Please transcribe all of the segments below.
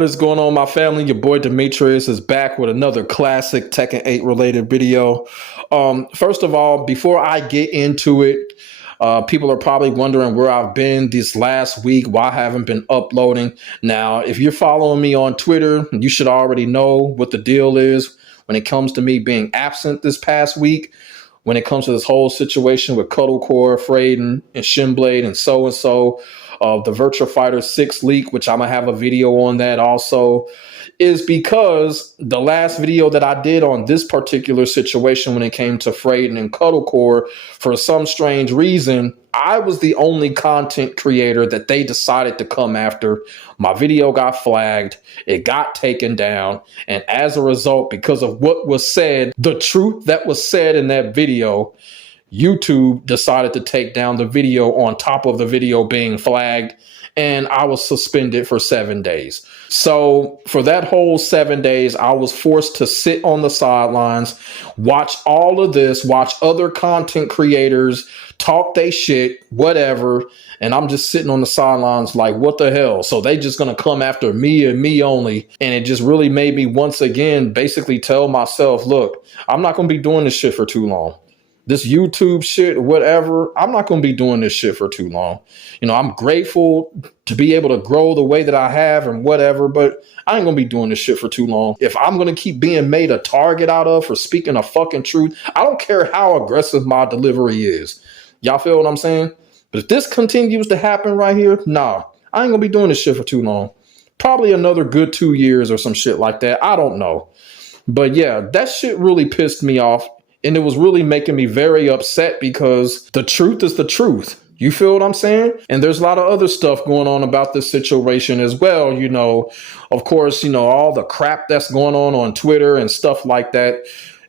What is going on, my family? Your boy Demetrius is back with another classic Tekken 8 related video. First of all, before I get into it, people are probably wondering where I've been this last week, why I haven't been uploading. Now, if you're following me on Twitter, you should already know what the deal is when it comes to me being absent this past week. When it comes to this whole situation with Cuddle Core, Fradin, and Shinblade, and so, the Virtua Fighter 6 leak, which I'm going to have a video on that also, is because the last video that I did on this particular situation when it came to Fradin and Cuddle Core, for some strange reason, I was the only content creator that they decided to come after. My video got flagged, it got taken down, and as a result, because of what was said, the truth that was said in that video, YouTube decided to take down the video on top of the video being flagged, and I was suspended for 7 days. So for that whole 7 days, I was forced to sit on the sidelines, watch all of this, watch other content creators talk they shit, whatever, and I'm just sitting on the sidelines like, what the hell? So they just gonna come after me and me only. And it just really made me once again basically tell myself, look, I'm not gonna be doing this shit for too long. This YouTube shit, whatever, I'm not going to be doing this shit for too long. You know, I'm grateful to be able to grow the way that I have and whatever, but I ain't going to be doing this shit for too long. If I'm going to keep being made a target out of for speaking a fucking truth, I don't care how aggressive my delivery is. Y'all feel what I'm saying? But if this continues to happen right here, nah, I ain't going to be doing this shit for too long. Probably another good 2 years or some shit like that. I don't know. But yeah, that shit really pissed me off. And it was really making me very upset because the truth is the truth. You feel what I'm saying? And there's a lot of other stuff going on about this situation as well. You know, of course, you know, all the crap that's going on Twitter and stuff like that.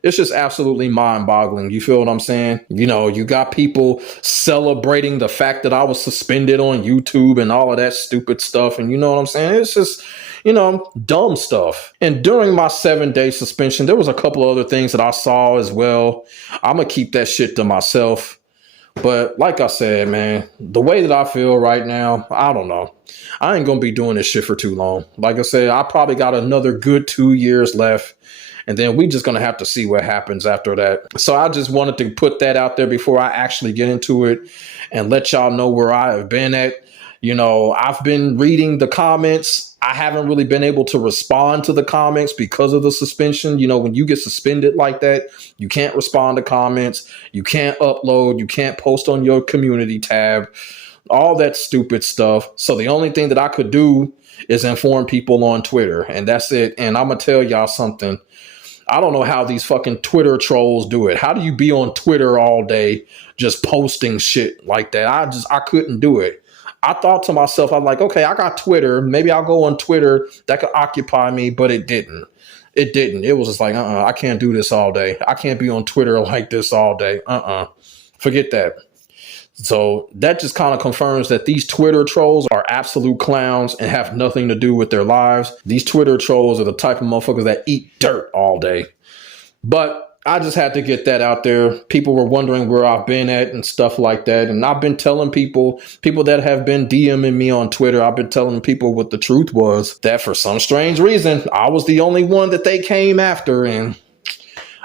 It's just absolutely mind boggling. You feel what I'm saying? You know, you got people celebrating the fact that I was suspended on YouTube and all of that stupid stuff. And you know what I'm saying? It's just, you know, dumb stuff. And during my 7-day suspension, there was a couple of other things that I saw as well. I'm going to keep that shit to myself. But like I said, man, the way that I feel right now, I don't know. I ain't going to be doing this shit for too long. Like I said, I probably got another good 2 years left. And then we just going to have to see what happens after that. So I just wanted to put that out there before I actually get into it and let y'all know where I have been at. You know, I've been reading the comments. I haven't really been able to respond to the comments because of the suspension. You know, when you get suspended like that, you can't respond to comments. You can't upload. You can't post on your community tab. All that stupid stuff. So the only thing that I could do is inform people on Twitter. And that's it. And I'm going to tell y'all something. I don't know how these fucking Twitter trolls do it. How do you be on Twitter all day just posting shit like that? I couldn't do it. I thought to myself, I'm like, okay, I got Twitter. Maybe I'll go on Twitter. That could occupy me, but it didn't. It didn't. It was just like, I can't do this all day. I can't be on Twitter like this all day. Forget that. So that just kind of confirms that these Twitter trolls are absolute clowns and have nothing to do with their lives. These Twitter trolls are the type of motherfuckers that eat dirt all day. But I just had to get that out there. People were wondering where I've been at and stuff like that. And I've been telling people that have been DMing me on Twitter, I've been telling people what the truth was, that for some strange reason, I was the only one that they came after. And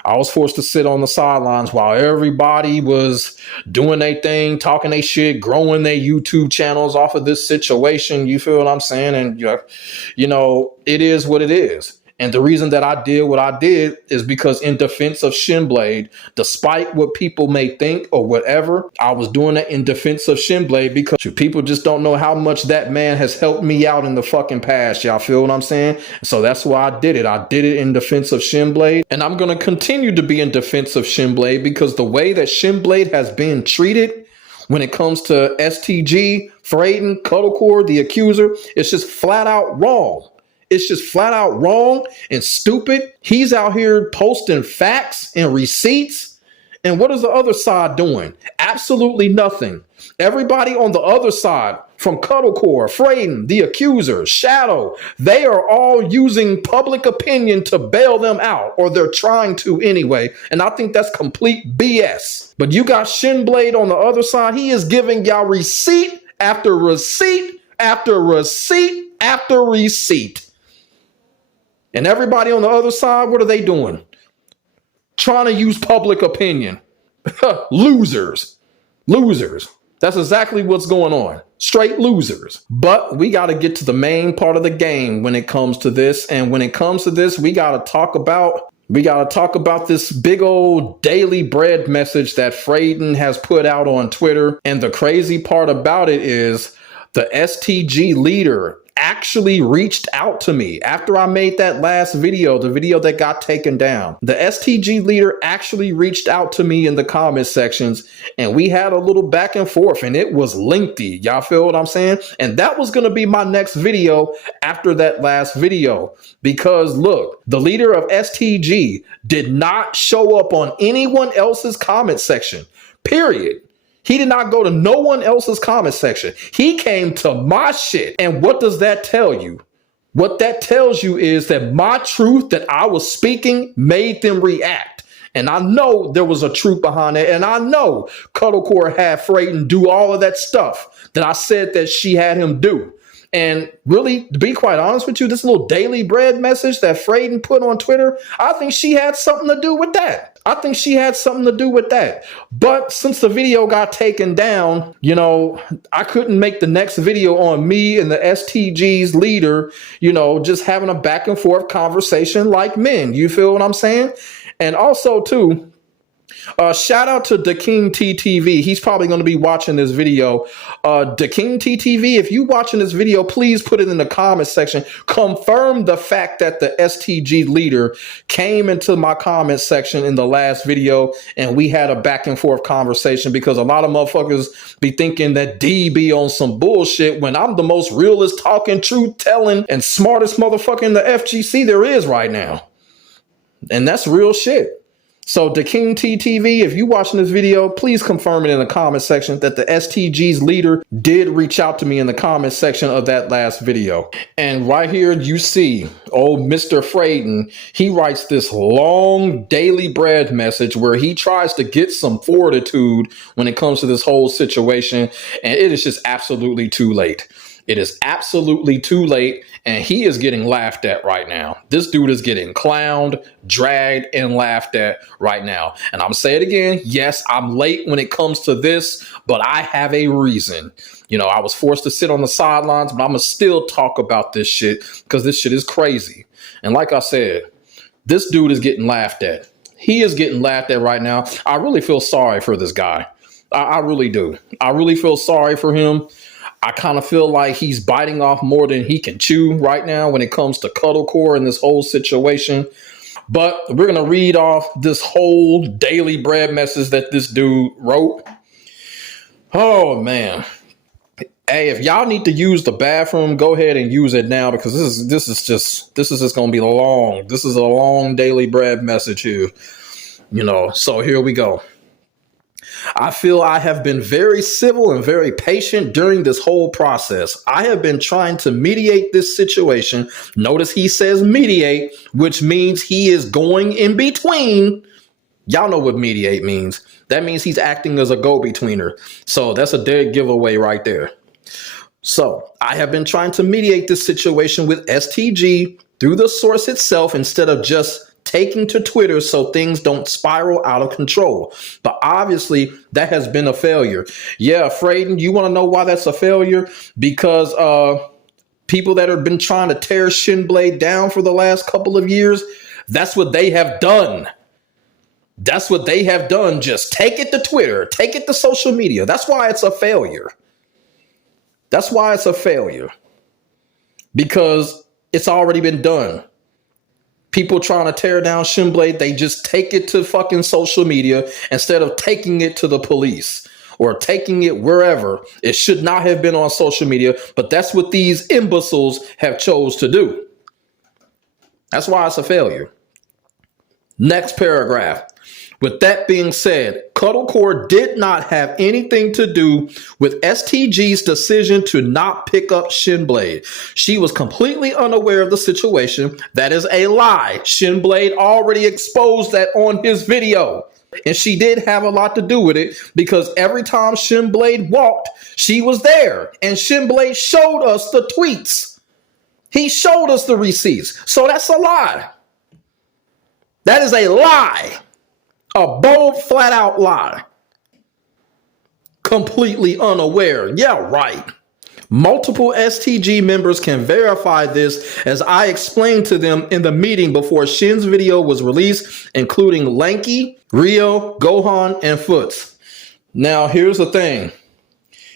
I was forced to sit on the sidelines while everybody was doing their thing, talking their shit, growing their YouTube channels off of this situation. You feel what I'm saying? And, you know, it is what it is. And the reason that I did what I did is because in defense of Shinblade, despite what people may think or whatever, I was doing that in defense of Shinblade because people just don't know how much that man has helped me out in the fucking past. Y'all feel what I'm saying? So that's why I did it. I did it in defense of Shinblade. And I'm going to continue to be in defense of Shinblade because the way that Shinblade has been treated when it comes to STG, Fradin, Cuddle Core, the accuser, it's just flat out wrong. It's just flat out wrong and stupid. He's out here posting facts and receipts. And what is the other side doing? Absolutely nothing. Everybody on the other side, from Cuddle Core, Fradin, the accuser, Shadow, they are all using public opinion to bail them out, or they're trying to anyway. And I think that's complete BS. But you got Shinblade on the other side. He is giving y'all receipt after receipt after receipt after receipt. And everybody on the other side, what are they doing? Trying to use public opinion. Losers. Losers. That's exactly what's going on. Straight losers. But we got to get to the main part of the game when it comes to this. And when it comes to this, we got to talk about this big old daily bread message that Fradin has put out on Twitter. And the crazy part about it is the STG leader actually reached out to me after I made that last video, the video that got taken down. The STG leader actually reached out to me in the comment sections, and we had a little back and forth, and it was lengthy. Y'all feel what I'm saying? And that was going to be my next video after that last video, because look, the leader of STG did not show up on anyone else's comment section, period. He did not go to no one else's comment section. He came to my shit. And what does that tell you? What that tells you is that my truth that I was speaking made them react. And I know there was a truth behind it. And I know Cuddle Core had Fradin do all of that stuff that I said that she had him do. And really, to be quite honest with you, this little daily bread message that Fradin put on Twitter, I think she had something to do with that. But since the video got taken down, you know, I couldn't make the next video on me and the STG's leader, you know, just having a back and forth conversation like men. You feel what I'm saying? And also, too, shout out to Tekken TTV. He's probably going to be watching this video. Tekken TTV, if you watching this video, please put it in the comment section. Confirm the fact that the STG leader came into my comment section in the last video and we had a back and forth conversation, because a lot of motherfuckers be thinking that D be on some bullshit when I'm the most realist talking, truth telling, and smartest motherfucker in the FGC there is right now. And that's real shit. So the King TTV, if you watching this video, please confirm it in the comment section that the STG's leader did reach out to me in the comment section of that last video. And right here you see old Mr. Fradin. He writes this long daily bread message where he tries to get some fortitude when it comes to this whole situation. And it is just absolutely too late. It is absolutely too late, and he is getting laughed at right now. This dude is getting clowned, dragged, and laughed at right now. And I'm saying it again, yes, I'm late when it comes to this, but I have a reason. You know, I was forced to sit on the sidelines, but I'm going to still talk about this shit because this shit is crazy. And like I said, this dude is getting laughed at. He is getting laughed at right now. I really feel sorry for this guy. I really do. I really feel sorry for him. I kind of feel like he's biting off more than he can chew right now when it comes to Cuddle Core and this whole situation. But we're going to read off this whole daily bread message that this dude wrote. Oh, man. Hey, if y'all need to use the bathroom, go ahead and use it now, because this is just going to be long. This is a long daily bread message here. You know, so here we go. I feel I have been very civil and very patient during this whole process. I have been trying to mediate this situation. Notice he says mediate, which means he is going in between. Y'all know what mediate means. That means he's acting as a go-betweener. So that's a dead giveaway right there. So I have been trying to mediate this situation with STG through the source itself instead of just taking to Twitter so things don't spiral out of control. But obviously that has been a failure. Yeah, Fradin, you want to know why that's a failure? Because people that have been trying to tear Shinblade down for the last couple of years, that's what they have done. That's what they have done. Just take it to Twitter, take it to social media. That's why it's a failure. That's why it's a failure. Because it's already been done. People trying to tear down Shinblade, they just take it to fucking social media instead of taking it to the police or taking it wherever. It should not have been on social media, but that's what these imbeciles have chose to do. That's why it's a failure. Next paragraph. With that being said, Cuddle Core did not have anything to do with STG's decision to not pick up Shinblade. She was completely unaware of the situation. That is a lie. Shinblade already exposed that on his video. And she did have a lot to do with it, because every time Shinblade walked, she was there. And Shinblade showed us the tweets. He showed us the receipts. So that's a lie. That is a lie. A bold, flat out lie. Completely unaware. Yeah, right. Multiple STG members can verify this, as I explained to them in the meeting before Shin's video was released, including Lanky, Rio, Gohan, and Foots. Now, here's the thing.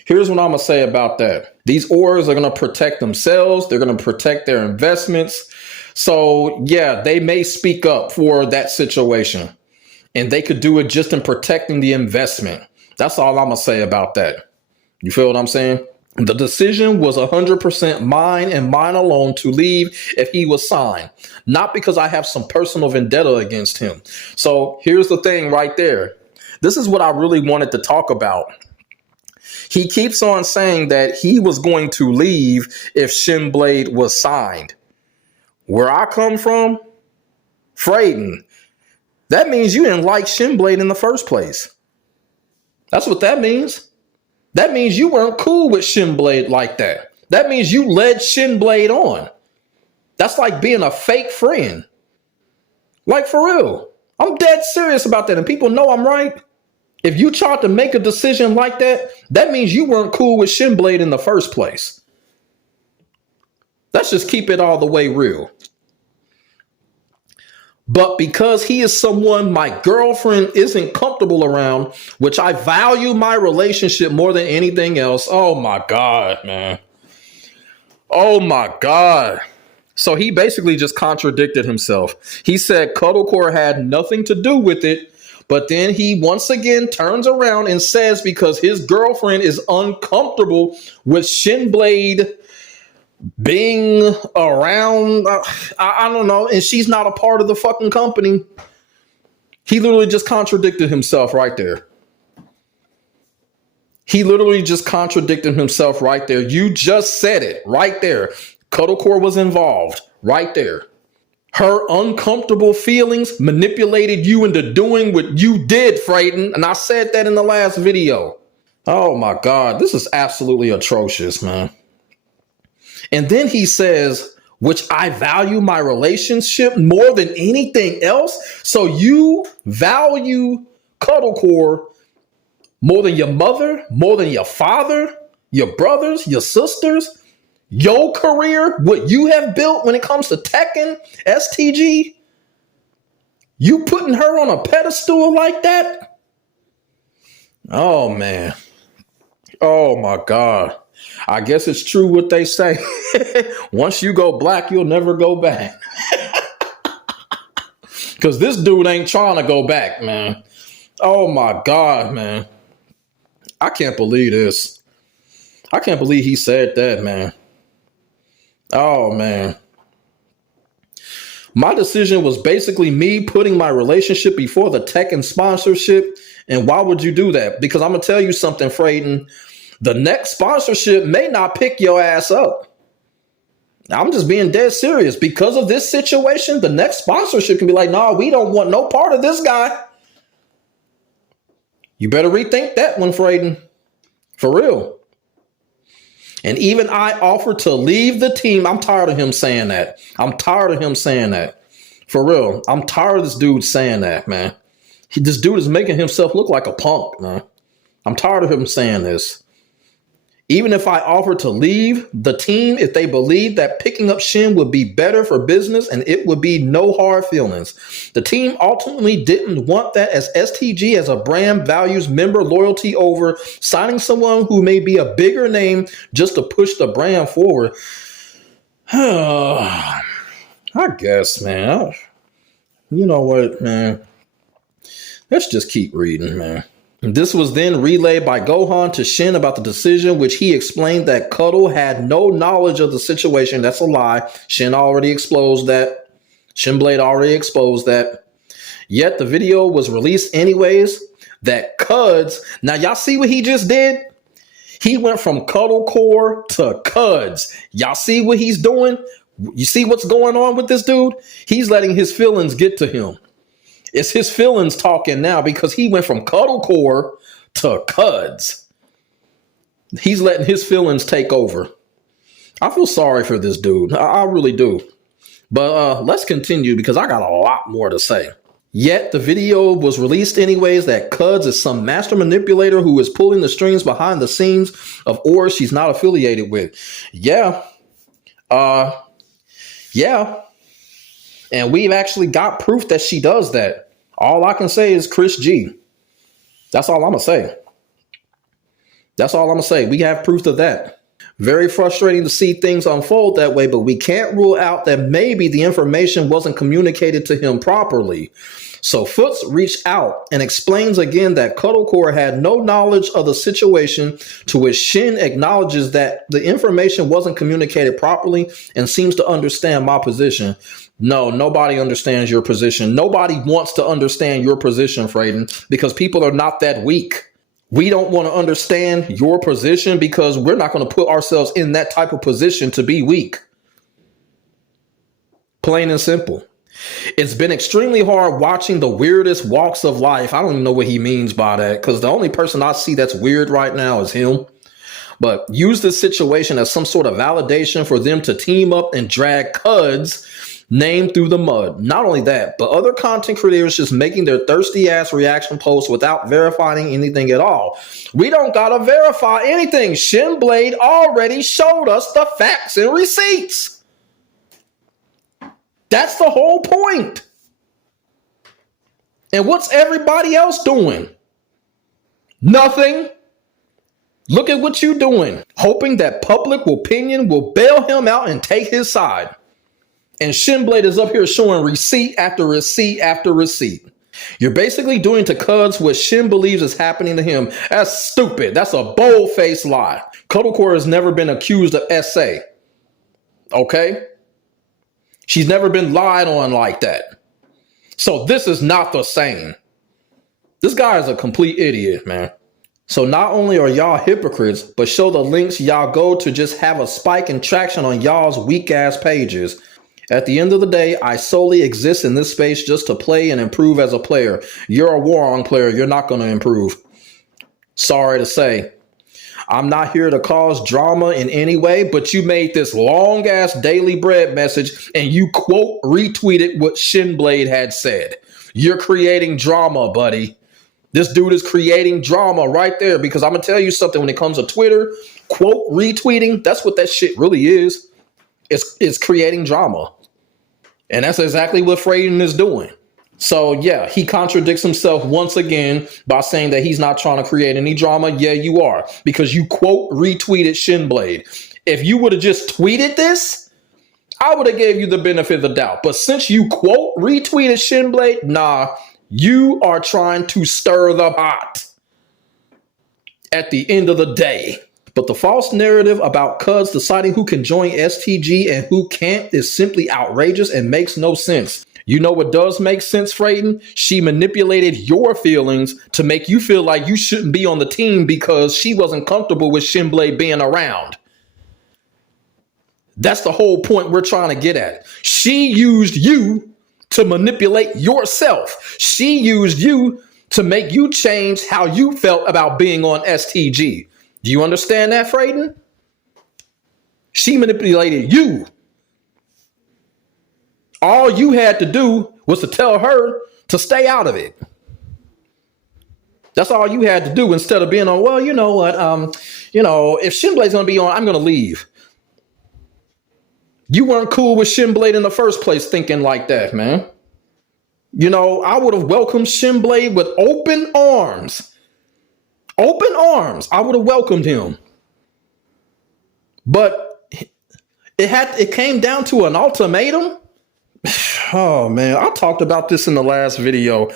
Here's what I'm going to say about that. These orders are going to protect themselves. They're going to protect their investments. So, yeah, they may speak up for that situation. And they could do it just in protecting the investment. That's all I'm going to say about that. You feel what I'm saying? The decision was 100% mine and mine alone to leave if he was signed, not because I have some personal vendetta against him. So here's the thing right there. This is what I really wanted to talk about. He keeps on saying that he was going to leave if Shinblade was signed. Where I come from, Fradin, that means you didn't like Shinblade in the first place. That's what that means. That means you weren't cool with Shinblade like that. That means you led Shinblade on. That's like being a fake friend. Like, for real. I'm dead serious about that, and people know I'm right. If you tried to make a decision like that, that means you weren't cool with Shinblade in the first place. Let's just keep it all the way real. But because he is someone my girlfriend isn't comfortable around, which I value my relationship more than anything else. Oh my God, man. Oh my God. So he basically just contradicted himself. He said Cuddle Core had nothing to do with it. But then he once again turns around and says because his girlfriend is uncomfortable with Shinblade being around, I don't know, and she's not a part of the fucking company. He literally just contradicted himself right there. He literally just contradicted himself right there. You just said it right there. Cuddle Core was involved right there. Her uncomfortable feelings manipulated you into doing what you did, Fradin. And I said that in the last video. Oh my God, this is absolutely atrocious, man. And then he says, which I value my relationship more than anything else. So you value Cuddle Core more than your mother, more than your father, your brothers, your sisters, your career, what you have built when it comes to Tekken, STG. You putting her on a pedestal like that? Oh, man. Oh, my God. I guess it's true what they say. Once you go black, you'll never go back. Because this dude ain't trying to go back, man. Oh, my God, man. I can't believe this. I can't believe he said that, man. Oh, man. My decision was basically me putting my relationship before the Tekken sponsorship. And why would you do that? Because I'm going to tell you something, Fradin. The next sponsorship may not pick your ass up. I'm just being dead serious. Because of this situation, the next sponsorship can be like, nah, we don't want no part of this guy. You better rethink that one, Fradin. For real. And even I offered to leave the team. I'm tired of him saying that. I'm tired of him saying that. For real. I'm tired of this dude saying that, man. This dude is making himself look like a punk, man. I'm tired of him saying this. Even if I offered to leave the team, if they believed that picking up Shin would be better for business and it would be no hard feelings. The team ultimately didn't want that, as STG as a brand values member loyalty over signing someone who may be a bigger name just to push the brand forward. I guess, man. You know what, man? Let's just keep reading, man. This was then relayed by Gohan to Shin about the decision, which he explained that Cuddle had no knowledge of the situation. That's a lie. Shin already exposed that. Shinblade already exposed that. Yet the video was released anyways. That Cuds. Now y'all see what he just did? He went from Cuddle Core to Cuds. Y'all see what he's doing? You see what's going on with this dude? He's letting his feelings get to him. It's his feelings talking now because he went from Cuddle Core to Cuds. He's letting his feelings take over. I feel sorry for this dude. I really do. But let's continue because I got a lot more to say. Yet the video was released anyways that Cuds is some master manipulator who is pulling the strings behind the scenes of ors she's not affiliated with. Yeah. Yeah. And we've actually got proof that she does that. All I can say is Chris G. That's all I'm going to say. That's all I'm going to say. We have proof of that. Very frustrating to see things unfold that way, but we can't rule out that maybe the information wasn't communicated to him properly. So Foots reached out and explains again that Cuddle Core had no knowledge of the situation, to which Shin acknowledges that the information wasn't communicated properly and seems to understand my position. No, nobody understands your position. Nobody wants to understand your position, Fradin, because people are not that weak. We don't want to understand your position because we're not going to put ourselves in that type of position to be weak. Plain and simple. It's been extremely hard watching the weirdest walks of life. I don't even know what he means by that, because the only person I see that's weird right now is him. But use this situation as some sort of validation for them to team up and drag Cuds' name through the mud. Not only that, but other content creators just making their thirsty ass reaction posts without verifying anything at all. We don't gotta verify anything. Shinblade already showed us the facts and receipts. That's the whole point. And what's everybody else doing? Nothing. Look at what you're doing. Hoping that public opinion will bail him out and take his side. And Shinblade is up here showing receipt after receipt after receipt. You're basically doing to Cuds what Shin believes is happening to him. That's stupid. That's a bold-faced lie. Cuddle Core has never been accused of SA. Okay? She's never been lied on like that. So this is not the same. This guy is a complete idiot, man. So not only are y'all hypocrites, but show the links y'all go to just have a spike in traction on y'all's weak-ass pages. At the end of the day, I solely exist in this space just to play and improve as a player. You're a Warong player. You're not going to improve. Sorry to say. I'm not here to cause drama in any way, but you made this long ass Daily Bread message and you quote retweeted what Shinblade had said. You're creating drama, buddy. This dude is creating drama right there, because I'm going to tell you something when it comes to Twitter, quote retweeting, that's what that shit really is. It's creating drama. And that's exactly what Fradin is doing. So yeah, he contradicts himself once again by saying that he's not trying to create any drama. Yeah, you are, because you quote retweeted Shinblade. If you would have just tweeted this, I would have gave you the benefit of the doubt. But since you quote retweeted Shinblade, nah, you are trying to stir the pot at the end of the day. But the false narrative about Cuds deciding who can join STG and who can't is simply outrageous and makes no sense. You know what does make sense, Fradin? She manipulated your feelings to make you feel like you shouldn't be on the team because she wasn't comfortable with Shinblade being around. That's the whole point we're trying to get at. She used you to manipulate yourself. She used you to make you change how you felt about being on STG. Do you understand that, Fradin? She manipulated you. All you had to do was to tell her to stay out of it. That's all you had to do, instead of being on, well, you know what, if Shinblade's going to be on, I'm going to leave. You weren't cool with Shinblade in the first place thinking like that, man. You know, I would have welcomed Shinblade with open arms. Open arms. I would have welcomed him. But it came down to an ultimatum. Oh, man, I talked about this in the last video.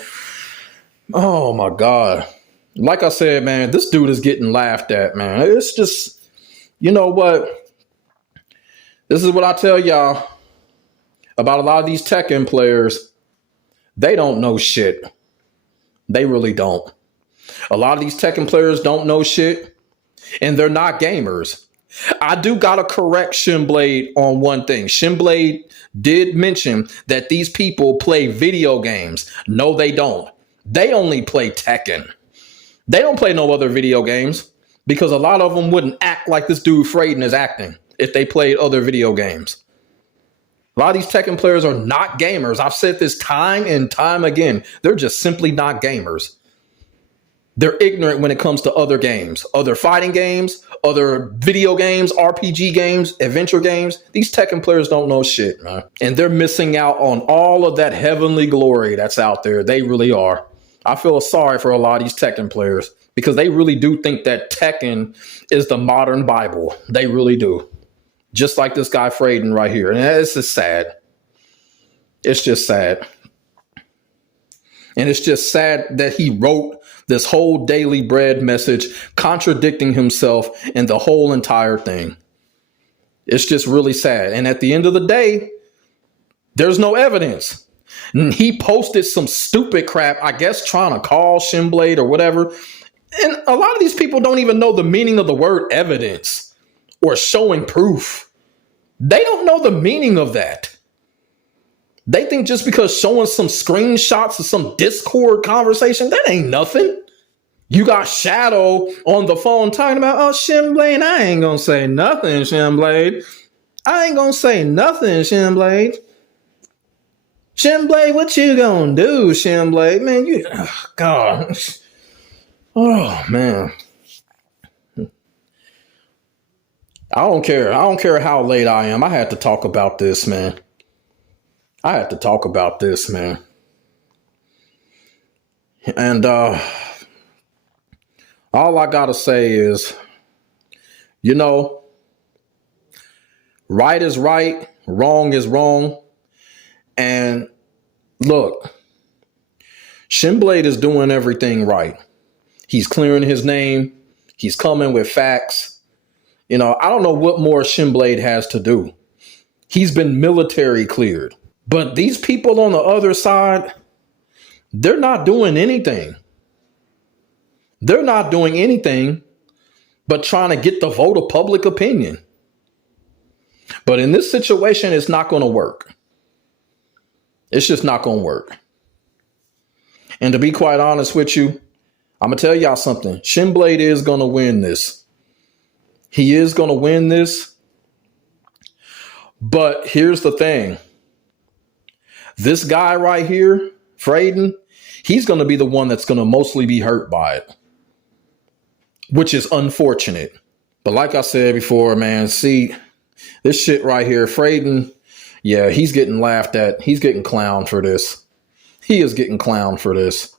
Oh, my God. Like I said, man, this dude is getting laughed at, man. It's just, you know what? This is what I tell y'all about a lot of these Tekken players. They don't know shit. They really don't. A lot of these Tekken players don't know shit, and they're not gamers. I do gotta correct Shinblade on one thing. Shinblade did mention that these people play video games. No, they don't. They only play Tekken. They don't play no other video games, because a lot of them wouldn't act like this dude Fradin is acting. if they played other video games. A lot of these Tekken players are not gamers. I've said this time and time again. They're just simply not gamers. They're ignorant when it comes to other games, other fighting games, other video games, RPG games, adventure games. These Tekken players don't know shit, man. And they're missing out on all of that heavenly glory that's out there. They really are. I feel sorry for a lot of these Tekken players because they really do think that Tekken is the modern Bible. They really do. Just like this guy Fradin right here. And it's just sad. It's just sad. And it's just sad that he wrote this whole daily bread message contradicting himself and the whole entire thing. It's just really sad. And at the end of the day, there's no evidence. And he posted some stupid crap, I guess trying to call Shinblade or whatever. And a lot of these people don't even know the meaning of the word evidence or showing proof. They don't know the meaning of that. They think just because showing some screenshots of some Discord conversation, that ain't nothing. You got Shadow on the phone talking about, oh, Shinblade, I ain't gonna say nothing, Shinblade. I ain't gonna say nothing, Shinblade. Shinblade, what you gonna do, Shinblade? Man, you, oh, God. Oh, man. I don't care. I don't care how late I am. I had to talk about this, man. I had to talk about this, man. And all I gotta say is, you know, right is right, wrong is wrong. And look, Shinblade is doing everything right. He's clearing his name. He's coming with facts. You know, I don't know what more Shinblade has to do. He's been military cleared. But these people on the other side, they're not doing anything. They're not doing anything but trying to get the vote of public opinion. But in this situation, it's not going to work. It's just not going to work. And to be quite honest with you, I'm going to tell y'all something. Shinblade is going to win this. He is going to win this. But here's the thing. This guy right here, Fradin, he's going to be the one that's going to mostly be hurt by it, which is unfortunate. But like I said before, man, see, this shit right here, Fradin, yeah, he's getting laughed at. He's getting clowned for this. He is getting clowned for this.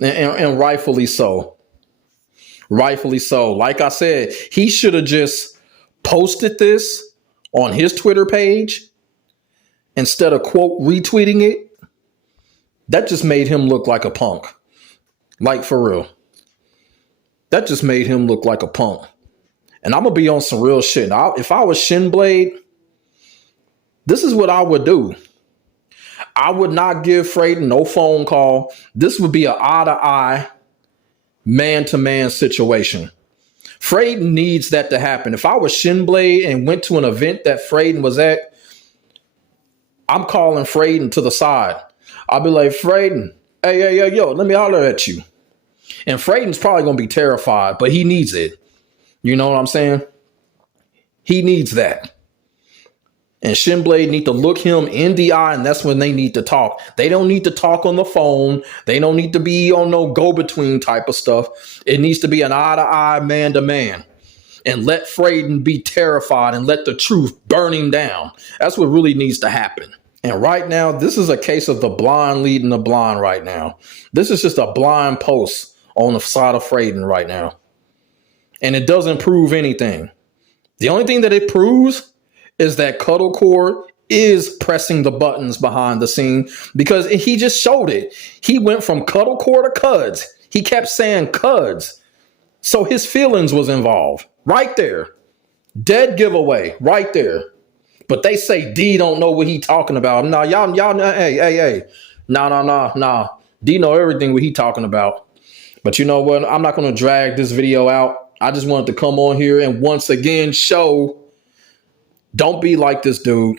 And rightfully so. Rightfully so. Like I said, he should have just posted this on his Twitter page instead of quote retweeting it. That just made him look like a punk. Like for real. That just made him look like a punk. And I'm going to be on some real shit. If I was Shinblade, this is what I would do. I would not give Fradin no phone call. This would be an eye-to-eye, man-to-man situation. Fradin needs that to happen. If I was Shinblade and went to an event that Fradin was at, I'm calling Fradin to the side. I'll be like, Fradin, hey, yo, let me holler at you. And Fradin's probably going to be terrified, but he needs it. You know what I'm saying? He needs that. And Shinblade need to look him in the eye, and that's when they need to talk. They don't need to talk on the phone. They don't need to be on no go-between type of stuff. It needs to be an eye-to-eye, man-to-man. And let Fradin be terrified and let the truth burn him down. That's what really needs to happen. And right now, this is a case of the blind leading the blind right now. This is just a blind post on the side of Fradin right now. And it doesn't prove anything. The only thing that it proves is that Cuddle Core is pressing the buttons behind the scene because he just showed it. He went from Cuddle Core to Cuds. He kept saying Cuds. So his feelings was involved right there. Dead giveaway right there. But they say D don't know what he talking about. Nah, y'all, hey. Nah. D know everything what he talking about. But you know what? I'm not going to drag this video out. I just wanted to come on here and once again show, don't be like this dude.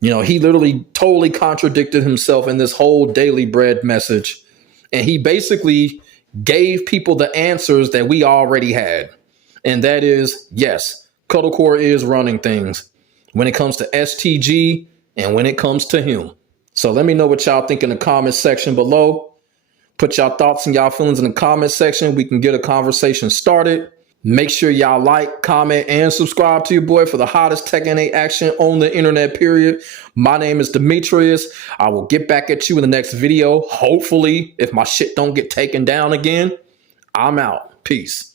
You know, he literally totally contradicted himself in this whole daily bread message. And he basically gave people the answers that we already had. And that is, yes, Cuddle Core is running things when it comes to STG and when it comes to him. So let me know what y'all think in the comment section below. Put y'all thoughts and y'all feelings in the comment section. We can get a conversation started. Make sure y'all like, comment, and subscribe to your boy for the hottest Tekken 8 action on the internet, period. My name is Demetrius. I will get back at you in the next video. Hopefully, if my shit don't get taken down again, I'm out. Peace.